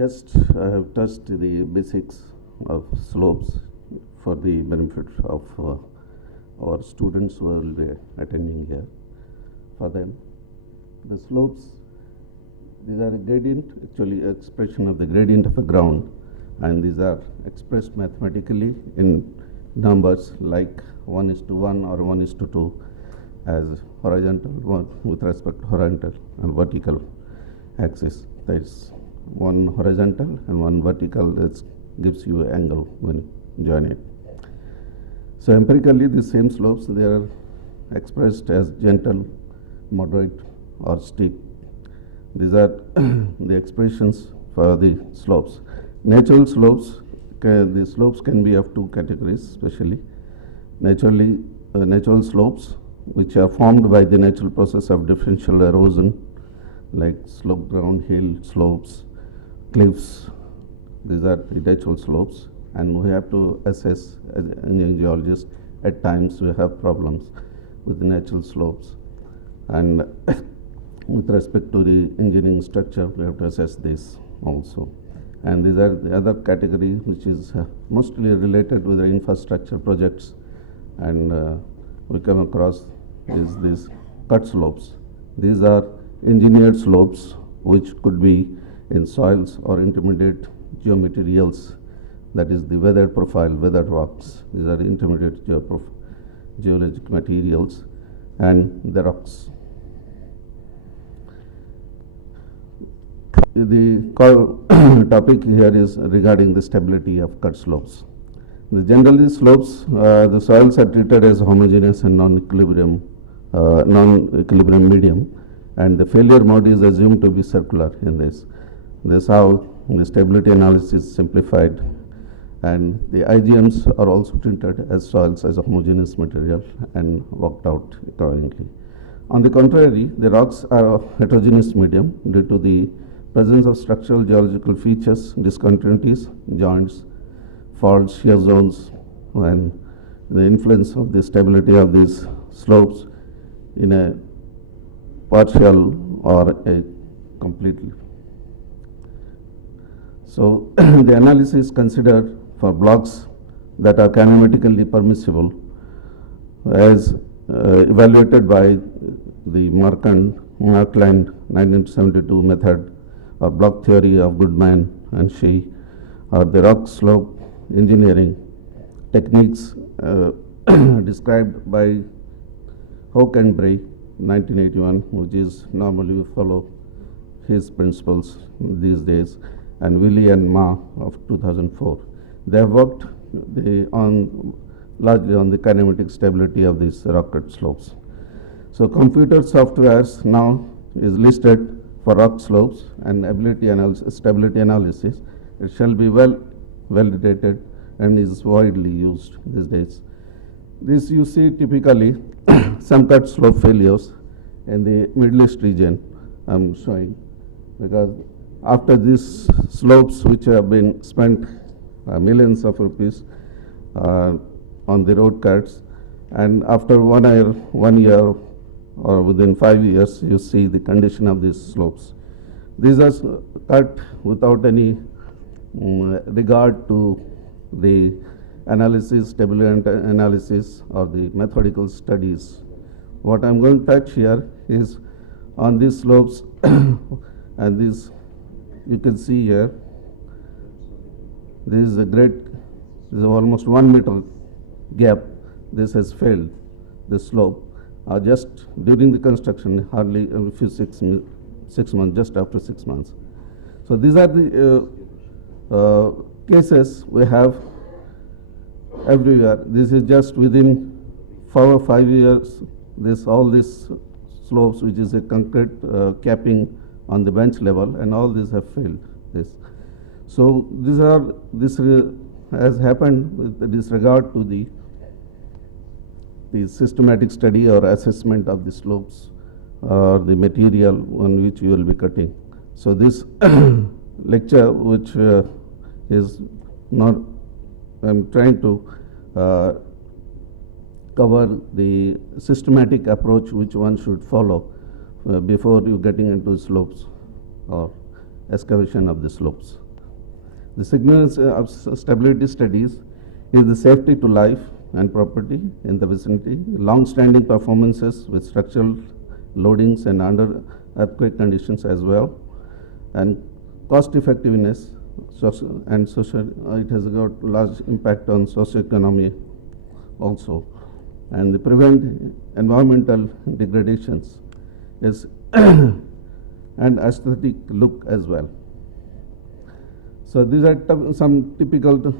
Just I have touched the basics of slopes for the benefit of our students who will be attending here. For them, the slopes, these are a gradient, actually expression of the gradient of a ground, and these are expressed mathematically in numbers like 1:1 or 1:2 as horizontal one with respect to horizontal and vertical axis. There is one horizontal and one vertical that gives you an angle when you join it. So empirically, the same slopes, they are expressed as gentle, moderate or steep. These are the expressions for the slopes. Natural slopes, the slopes can be of two categories especially. Natural slopes which are formed by the natural process of differential erosion like slope ground, hill slopes, cliffs. These are the natural slopes, and we have to assess as an engineering geologist. At times we have problems with the natural slopes, and with respect to the engineering structure we have to assess this also. And these are the other category which is mostly related with the infrastructure projects, and we come across these cut slopes. These are engineered slopes which could be in soils or intermediate geomaterials, that is the weathered profile, weathered rocks. These are intermediate geologic materials and the rocks. The topic here is regarding the stability of cut slopes. Generally, slopes, the soils are treated as homogeneous and non-equilibrium medium, and the failure mode is assumed to be circular in this. This is how the stability analysis is simplified, and the IGMs are also treated as soils as a homogeneous material and worked out accordingly. On the contrary, the rocks are a heterogeneous medium due to the presence of structural geological features, discontinuities, joints, faults, shear zones, and the influence of the stability of these slopes in a partial or a completely. So the analysis is considered for blocks that are kinematically permissible as evaluated by the Markland 1972 method or block theory of Goodman and Shea, or the rock slope engineering techniques described by Hoek and Bray 1981, which is normally we follow his principles these days, and Willie and Ma of 2004. They have worked largely on the kinematic stability of these rock cut slopes. So computer softwares now is listed for rock slopes and stability analysis. It shall be well validated and is widely used these days. This you see typically some cut slope failures in the Middle East region I am showing, because after these slopes which have been spent millions of rupees on the road cuts, and after 1 year or within 5 years you see the condition of these slopes. These are cut without any regard to the analysis, stability analysis or the methodical studies. What I am going to touch here is on these slopes and this you can see here, this is almost 1 meter gap. This has failed, this slope, just during the construction, hardly a few 6 months, just after 6 months. So these are the cases we have everywhere. This is just within 4 or 5 years, all these slopes, which is a concrete capping on the bench level, and all these have failed this. So this has happened with disregard to the systematic study or assessment of the slopes or the material on which you will be cutting. So this lecture, which is not, I am trying to cover the systematic approach which one should follow before you getting into slopes or excavation of the slopes. The significance of stability studies is the safety to life and property in the vicinity, long-standing performances with structural loadings and under earthquake conditions as well, and cost effectiveness and social, it has got large impact on socioeconomy also, and the prevent environmental degradations is and aesthetic look as well. So these are some typical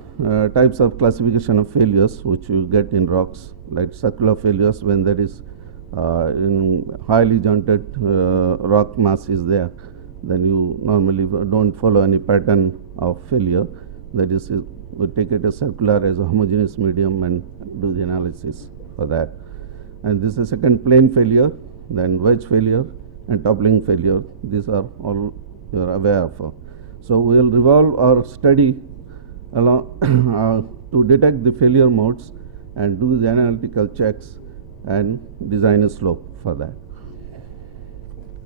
types of classification of failures which you get in rocks, like circular failures when there is in highly jointed rock mass is there, then you normally don't follow any pattern of failure. That is, we take it as circular as a homogeneous medium and do the analysis for that. And this is second plane failure, then wedge failure and toppling failure. These are all you are aware of. So we will revolve our study along to detect the failure modes and do the analytical checks and design a slope for that.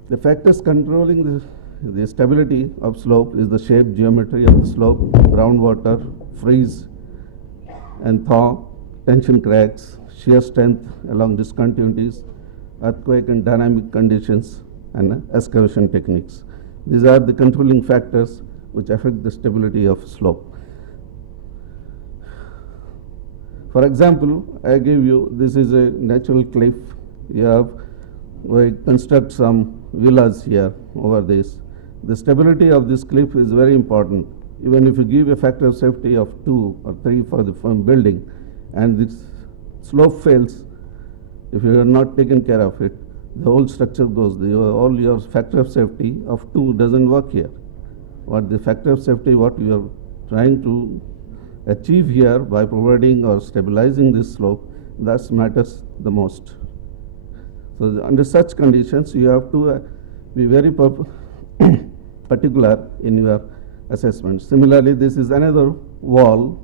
The factors controlling the stability of slope is the shape, geometry of the slope, groundwater, freeze and thaw, tension cracks, shear strength along discontinuities, earthquake and dynamic conditions, and excavation techniques. These are the controlling factors which affect the stability of slope. For example, I give you, this is a natural cliff. We construct some villas here over this. The stability of this cliff is very important. Even if you give a factor of safety of 2 or 3 for the building and this slope fails, if you are not taken care of it, the whole structure goes. All your factor of safety of 2 doesn't work here. What the factor of safety, what you are trying to achieve here by providing or stabilizing this slope, that matters the most. So under such conditions, you have to be very particular in your assessment. Similarly, this is another wall,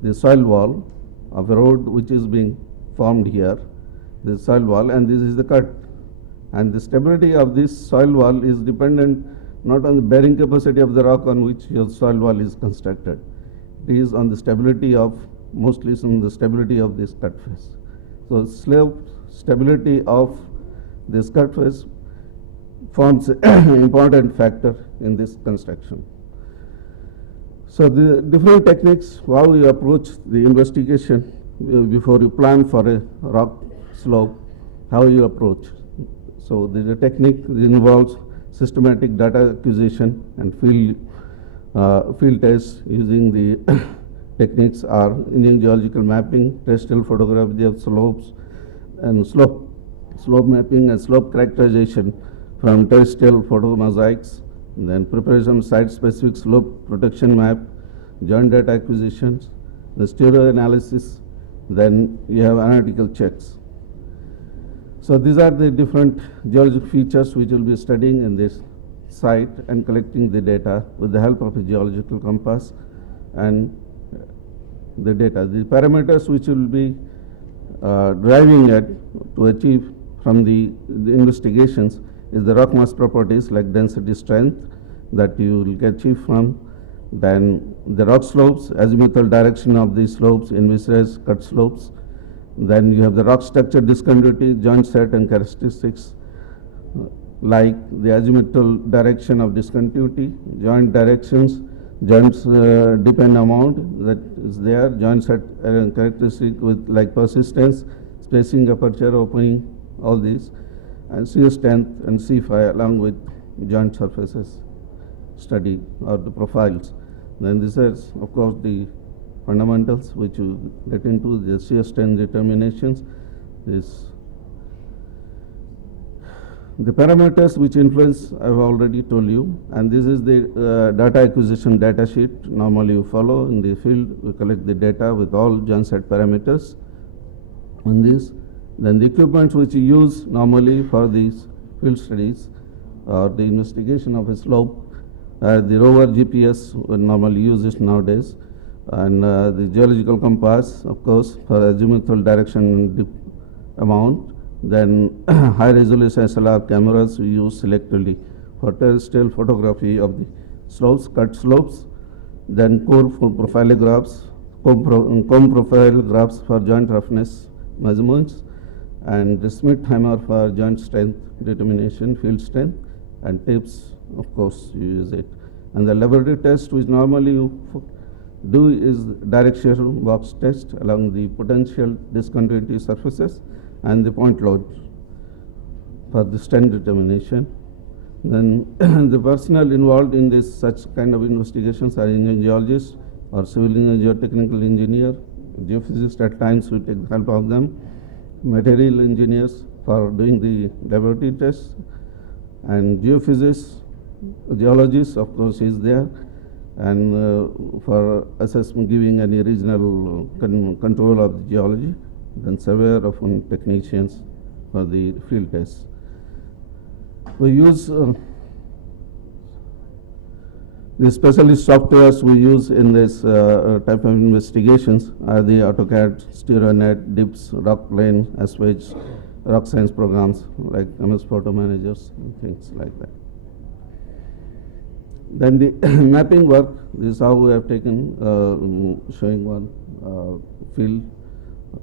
the soil wall of a road which is being formed here, the soil wall, and this is the cut. And the stability of this soil wall is dependent not on the bearing capacity of the rock on which your soil wall is constructed. It is on the stability of, mostly on the stability of this cut face. So slope stability of this cut face forms an important factor in this construction. So the different techniques, how you approach the investigation before you plan for a rock slope, how you approach. So the technique involves systematic data acquisition and field tests using the techniques are Indian geological mapping, terrestrial photography of slopes, and slope mapping and slope characterization from terrestrial photo mosaics, then preparation of site-specific slope protection map, joint data acquisitions, the stereo analysis, then you have analytical checks. So these are the different geologic features which we'll be studying in this site and collecting the data with the help of a geological compass and the data. The parameters which will be driving at to achieve from the investigations is the rock mass properties like density, strength that you will achieve from, then the rock slopes, azimuthal direction of the slopes, envisaged cut slopes, then you have the rock structure discontinuity, joint set and characteristics like the azimuthal direction of discontinuity, joint directions, joints depend amount that is there, joint set characteristic with like persistence, spacing, aperture, opening, all these, and shear strength and C5 along with joint surfaces study or the profiles. Then this is of course the fundamentals which you get into, the shear strength determinations, this the parameters which influence I have already told you, and this is the data acquisition data sheet normally you follow in the field. We collect the data with all joint set parameters on this. Then the equipment which you use normally for these field studies or the investigation of a slope, the rover GPS we normally use it nowadays, and the geological compass of course for azimuthal direction amount. Then high resolution SLR cameras we use selectively for terrestrial photography of the slopes, cut slopes. then core for profile graphs, comb profile graphs for joint roughness measurements, and the Schmidt-Hammer for joint strength determination, field strength, and tapes, of course, you use it. And the laboratory test which normally you do is direct shear box test along the potential discontinuity surfaces and the point load for the strength determination. Then the personnel involved in this such kind of investigations are engineering geologists or civil engineer, geotechnical engineer, geophysicists at times we take help of them, material engineers for doing the laboratory tests, and geophysicists, geologists of course is there, and for assessment giving any regional control of the geology, then surveyor of technicians for the field tests. We use the specialist softwares we use in this type of investigations are the AutoCAD, StereoNet, DIPS, RockPlane, SWitch, Rock Science programs like MS Photo Managers and things like that. Then the mapping work, this is how we have taken showing one field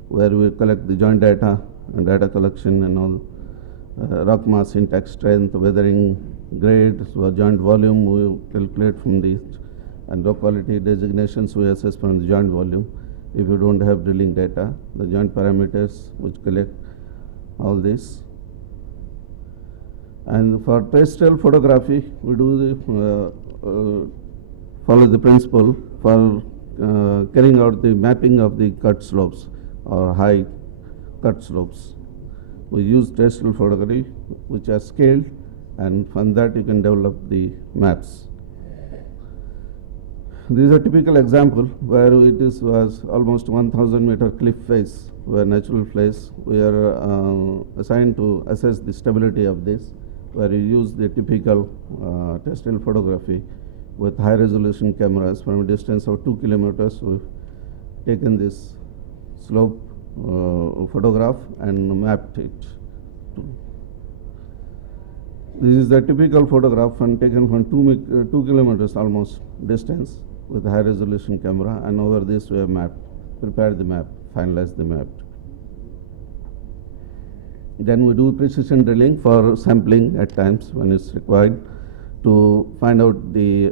where we collect the joint data and data collection and all. Rock mass, intact strength, weathering, grade, so joint volume we calculate from the, and rock quality designations we assess from the joint volume. If you don't have drilling data, the joint parameters which collect all this. And for terrestrial photography, we do the follow the principle for carrying out the mapping of the cut slopes or high cut slopes. We use terrestrial photography which are scaled, and from that you can develop the maps. This is a typical example where it is was almost 1,000 meter cliff face where natural place. We are assigned to assess the stability of this, where you use the typical terrestrial photography with high resolution cameras from a distance of 2 kilometers. We've taken this slope photograph and mapped it. This is the typical photograph and taken from 2 kilometers almost distance with a high resolution camera, and over this we have mapped, prepared the map, finalized the map. Then we do precision drilling for sampling at times when it's required to find out the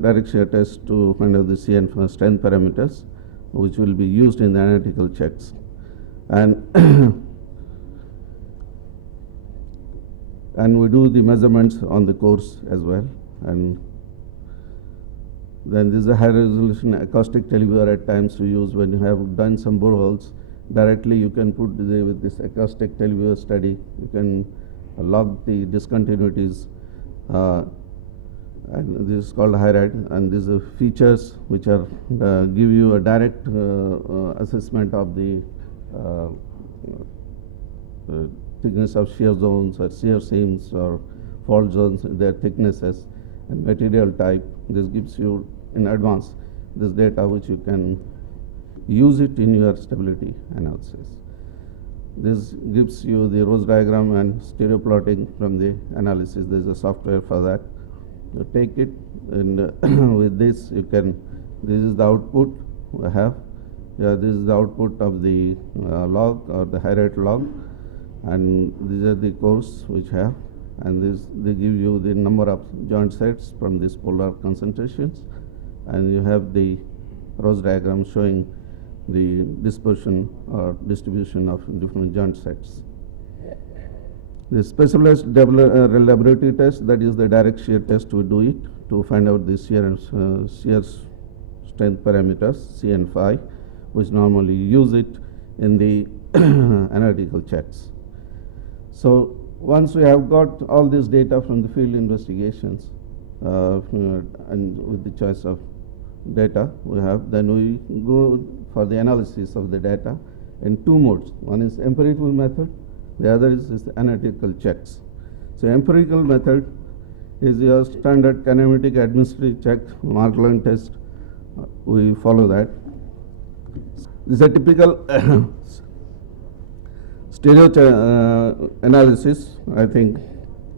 direct shear test to find out the CN strength parameters which will be used in the analytical checks. And and we do the measurements on the course as well. And then this is a high resolution acoustic televiewer at times we use when you have done some boreholes. Directly you can put with this acoustic televiewer study, you can log the discontinuities, and this is called HIRAD, and these are features which are give you a direct assessment of the thickness of shear zones or shear seams or fault zones, their thicknesses and material type. This gives you in advance this data which you can use it in your stability analysis. This gives you the Rose diagram and stereo plotting from the analysis. There is a software for that. You take it, and with this you can, this is the output we have. Yeah, this is the output of the log or the HIRAD log, and these are the cores which have, and this they give you the number of joint sets from these polar concentrations, and you have the Rose diagram showing the dispersion or distribution of different joint sets. The specialized laboratory test, that is the direct shear test, we do it to find out the shear strength parameters, CN5, which normally use it in the analytical checks. So once we have got all this data from the field investigations and with the choice of data we have, then we go for the analysis of the data in two modes. One is empirical method, the other is analytical checks. So empirical method is your standard kinematic administrative check, Markland test. We follow that. This is a typical stereo analysis. I think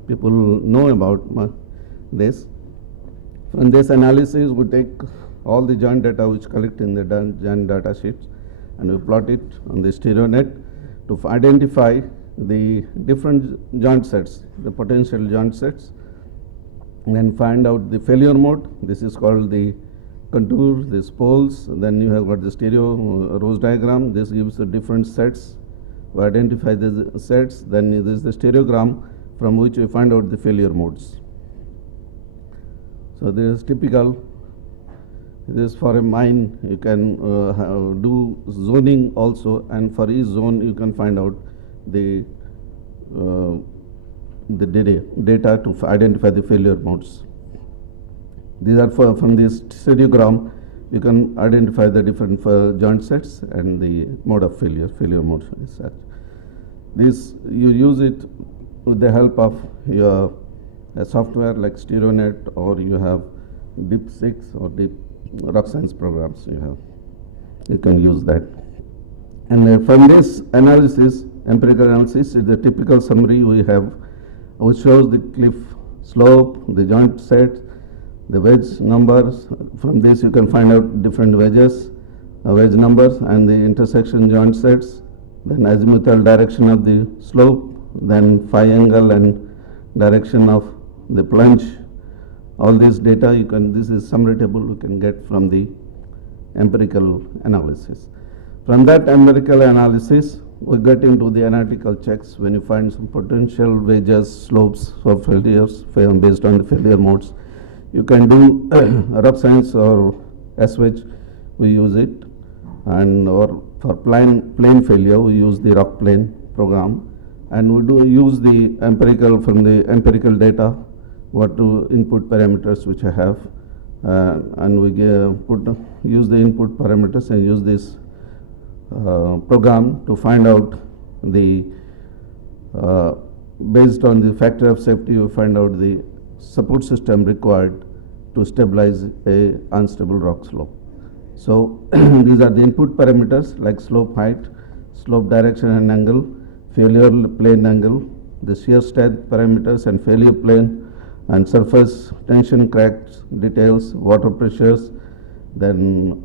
people know about this. From this analysis, we take all the joint data which collect in the joint data sheets, and we plot it on the StereoNet to identify the different joint sets, the potential joint sets, and then find out the failure mode. This is called the contour, these poles. Then you have got the stereo rose diagram. This gives the different sets. We identify the sets. Then this is the stereogram from which we find out the failure modes. So this is typical. This is for a mine. You can do zoning also, and for each zone you can find out the data to identify the failure modes. These are from this stereogram you can identify the different joint sets and the mode of failure mode is such. This you use it with the help of your software like StereoNet, or you have DeepSix or Deep Rock Science programs you can use that. And from this analysis, empirical analysis is the typical summary we have, which shows the cliff slope, the joint sets, the wedge numbers. From this you can find out different wedges, wedge numbers, and the intersection joint sets, then azimuthal direction of the slope, then phi angle and direction of the plunge. All this data this is summary table we can get from the empirical analysis. From that empirical analysis, we get into the analytical checks. When you find some potential wedges, slopes for failures based on the failure modes, you can do rock science or SWedge, we use it, and or for plane failure we use the rock plane program, and we do use the empirical from the empirical data what to input parameters which I have, and we use the input parameters and use this program to find out the based on the factor of safety we find out the support system required to stabilize a unstable rock slope. So these are the input parameters like slope height, slope direction and angle, failure plane angle, the shear strength parameters and failure plane, and surface tension cracks details, water pressures, then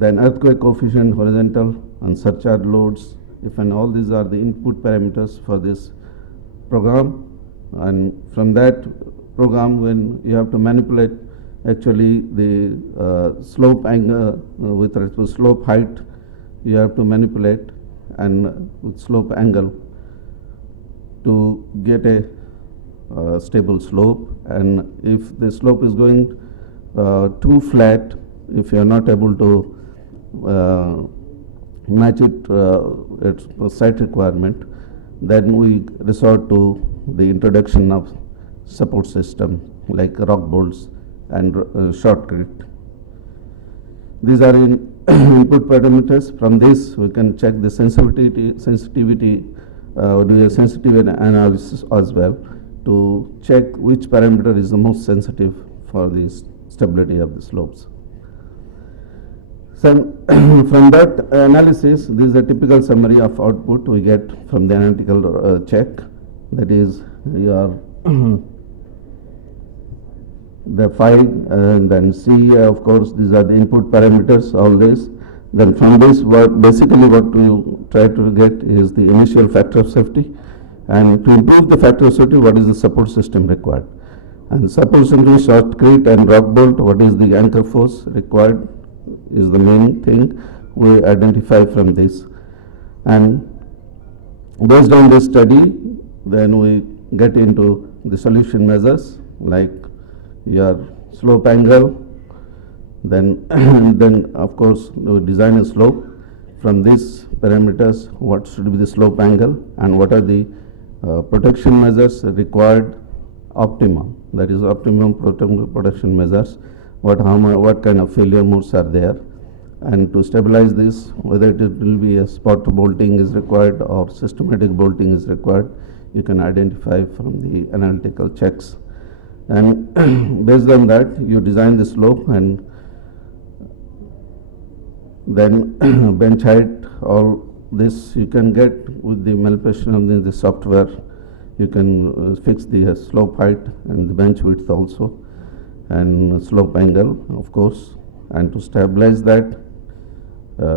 earthquake coefficient, horizontal and surcharge loads. If and all these are the input parameters for this program, and from that program when you have to manipulate actually the slope angle with respect to slope height, you have to manipulate and with slope angle to get a stable slope. And if the slope is going too flat, if you are not able to match it its site requirement, then we resort to the introduction of support system like rock bolts and shotcrete. These are in input parameters. From this we can check the sensitivity do a sensitivity analysis as well to check which parameter is the most sensitive for the stability of the slopes. So from that analysis, this is a typical summary of output we get from the analytical check. That is your the phi and then C, of course these are the input parameters, all this. Then from this basically what we try to get is the initial factor of safety, and to improve the factor of safety what is the support system required, and the support system shotcrete and rock bolt, what is the anchor force required is the main thing we identify from this. And based on this study then we get into the solution measures like your slope angle, then then of course we design a slope. From these parameters what should be the slope angle and what are the protection measures required optimum, that is optimum protection measures, what kind of failure modes are there, and to stabilize this whether it will be a spot bolting is required or systematic bolting is required, you can identify from the analytical checks. And based on that you design the slope, and then bench height, all this you can get with the manipulation of the software. You can fix the slope height and the bench width also, and slope angle, of course, and to stabilize that,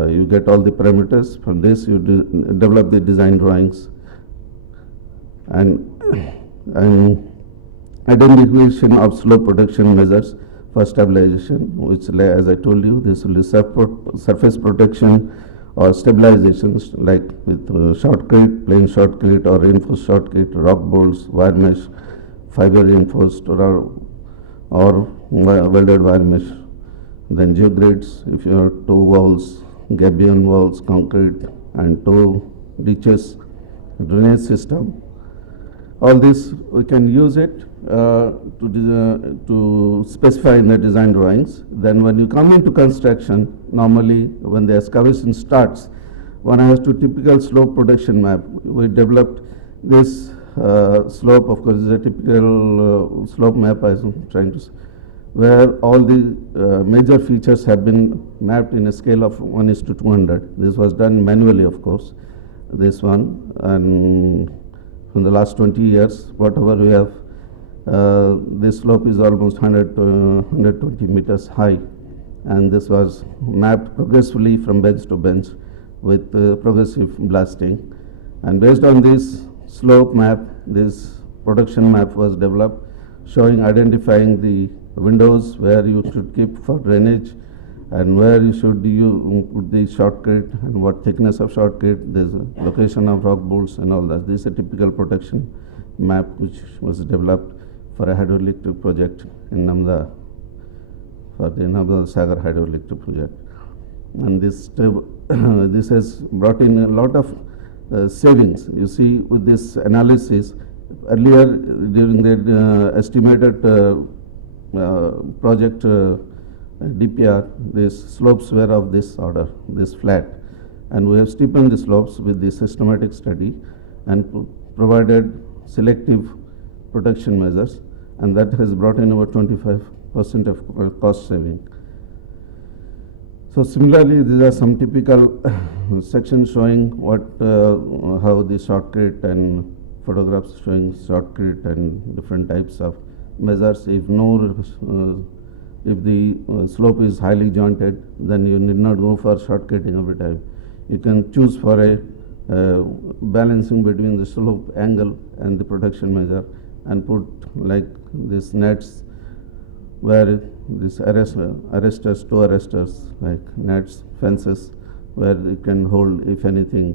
you get all the parameters. From this, you develop the design drawings and and identification of slope protection measures for stabilization, which, as I told you, this will be surface protection or stabilizations like with shotcrete, plain shotcrete or reinforced shotcrete, rock bolts, wire mesh, fiber reinforced or welded wire mesh. Then geogrids, if you have toe walls, gabion walls, concrete and toe ditches, drainage system. All this we can use it to specify in the design drawings. Then when you come into construction, normally when the excavation starts, one has to typical slope protection map. We developed this slope, of course, is a typical slope map I am trying to say, where all the major features have been mapped in a scale of 1:200. This was done manually, of course, this one, and in the last 20 years, whatever we have, this slope is almost 120 meters high, and this was mapped progressively from bench to bench with progressive blasting. And based on this slope map, this production map was developed, showing, identifying the windows where you should keep for drainage and where you should put the shotcrete and what thickness of shotcrete, there's a location of rock bolts and all that. This is a typical protection map which was developed for a hydroelectric project in Namda, for the Namda Sagar hydroelectric project. And this this has brought in a lot of savings. You see, with this analysis, earlier during the estimated project DPR, these slopes were of this order, this flat, and we have steepened the slopes with the systematic study and provided selective protection measures, and that has brought in over 25% of cost saving. So similarly, these are some typical sections showing what how the shotcrete and photographs showing shotcrete and different types of measures. If the slope is highly jointed, then you need not go for shotcreting every time. You can choose for a balancing between the slope angle and the protection measure, and put like these nets where these arresters, toe arresters, like nets, fences, where you can hold if anything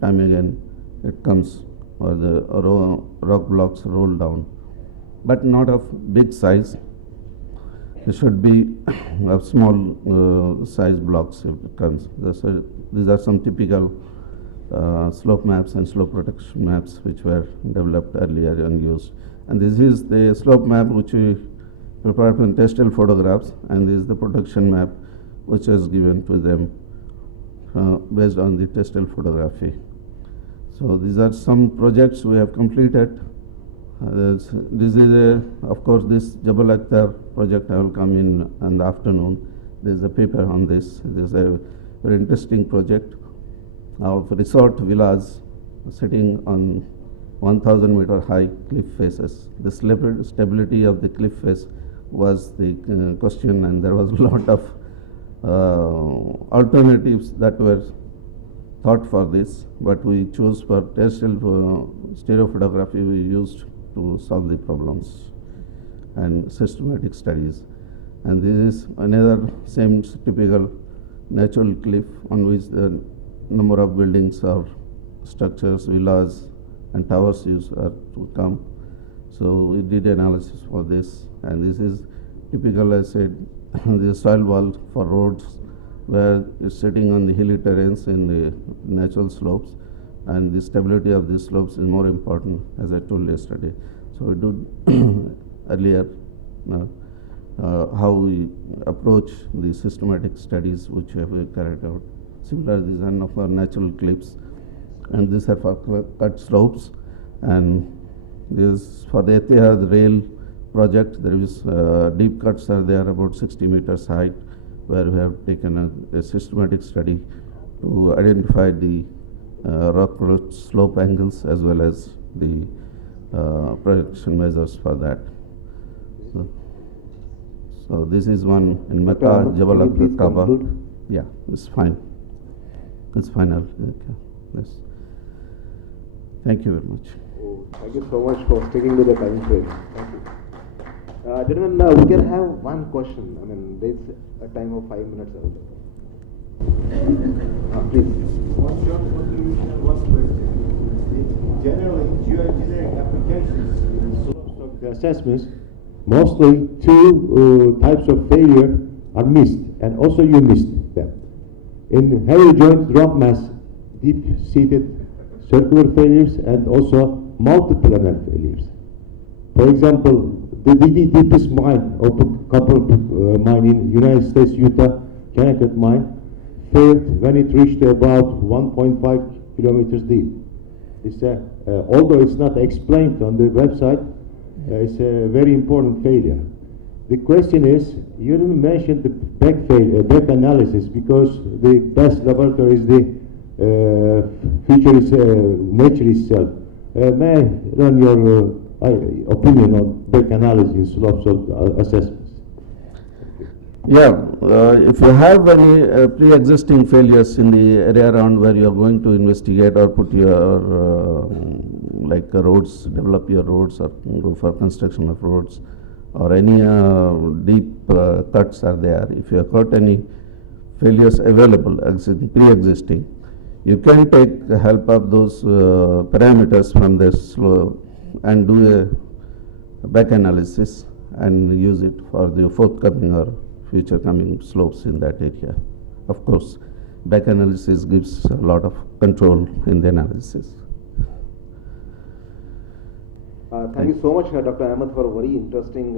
time again it comes, or the rock blocks roll down, but not of big size. It should be of small size blocks if it comes. These are some typical slope maps and slope protection maps which were developed earlier and used. And this is the slope map which we prepared from textile photographs, and this is the protection map which was given to them based on the textile photography. So these are some projects we have completed. This is of course, this Jabal Akhtar project I will come in the afternoon. There is a paper on this. This is a very interesting project of resort villas sitting on 1,000-meter high cliff faces. The stability of the cliff face was the question, and there was a lot of alternatives that were thought for this, but we chose for textile stereophotography we used to solve the problems and systematic studies. And this is another same typical natural cliff on which the number of buildings or structures, villas and towers are to come. So we did analysis for this, and this is typical, I said, the soil wall for roads where it's sitting on the hilly terrains in the natural slopes, and the stability of these slopes is more important, as I told yesterday. So we did earlier how we approach the systematic studies which have carried out. Similar, these are for natural cliffs, and these are for cut slopes. And this for the Etihad rail project, there is deep cuts are there about 60 meters height, where we have taken a systematic study to identify the rock slope angles as well as the projection measures for that. So So this is one in Dr. Mecca, Ahmed, Jabal can you please Akhtar Kaaba. conclude? Yeah, it's fine. It's final. Okay. Yes. Thank you very much. Oh, thank you so much for sticking to the time frame. Thank you. Gentlemen, we can have one question. I mean, there's a time of 5 minutes available. Please. One short contribution and one question. Generally, geoengineering applications in slope assessments, mostly two types of failure are missed, and also you missed them. In heavy joint rock mass, deep-seated circular failures and also multiplanar failures. For example, the deepest mine, open copper mine in United States, Utah, Kennecott mine, failed when it reached about 1.5 kilometers deep. It's although it's not explained on the website, it's a very important failure. The question is, you didn't mention the back analysis, because the best laboratory is the future is nature itself. May I learn your opinion on back analysis in slopes of assessments? Yeah, if you have any pre-existing failures in the area around where you are going to investigate or put your like roads, develop your roads or go for construction of roads, or any deep cuts are there, if you have got any failures available pre-existing, you can take the help of those parameters from this slope and do a back analysis and use it for the forthcoming or future coming slopes in that area. Of course, back analysis gives a lot of control in the analysis. Thank you so much, Dr. Ahmed, for a very interesting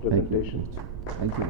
presentation. Thank you.